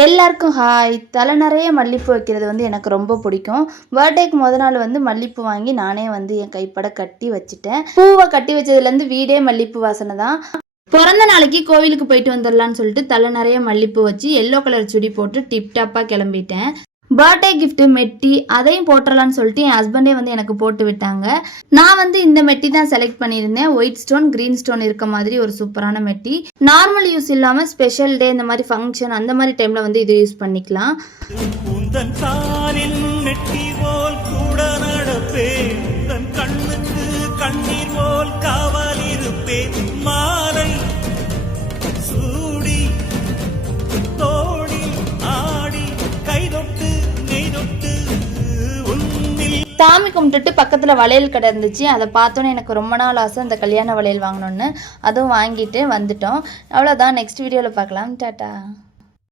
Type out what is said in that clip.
எல்லாருக்கும் ஹாய் தலை நிறைய மல்லிப்பூ வைக்கிறது வந்து எனக்கு ரொம்ப பிடிக்கும். பர்த்டேக்கு முத நாள் வந்து மல்லிப்பூ வாங்கி நானே வந்து என் கைப்பட கட்டி வச்சுட்டேன். பூவை கட்டி வச்சதுலேருந்து வீடே மல்லிப்பூ வாசனை தான். பிறந்த நாளைக்கு கோவிலுக்கு போயிட்டு வந்துடலான்னு சொல்லிட்டு தலை நிறைய மல்லிப்பூ வச்சு எல்லோ கலர் சுடி போட்டு டிப்டாப்பாக கிளம்பிட்டேன். பர்த்டே கிஃப்ட் மெட்டி அதையும் போட்டுடலான்னு சொல்லிட்டு என் ஹஸ்பண்டே வந்து எனக்கு போட்டு விட்டாங்க. நான் வந்து இந்த மெட்டி தான் செலக்ட் பண்ணியிருந்தேன். ஒயிட் ஸ்டோன் கிரீன் ஸ்டோன் இருக்க மாதிரி ஒரு சூப்பரான மெட்டி. நார்மல் யூஸ் இல்லாமல் ஸ்பெஷல் டே இந்த மாதிரி ஃபங்க்ஷன் அந்த மாதிரி டைமில் வந்து இது யூஸ் பண்ணிக்கலாம். கண்ணீர் போல் கா சாமி கும்பிட்டுட்டு பக்கத்தில் வளையல் கடை இருந்துச்சு. அதை பார்த்தோன்னே எனக்கு ரொம்ப நாள் ஆசை அந்த கல்யாண வளையல் வாங்கணும்னு. அதுவும் வாங்கிட்டு வந்துட்டோம். அவ்வளோதான் நெக்ஸ்ட் வீடியோவில் பார்க்கலாம். டாட்டா.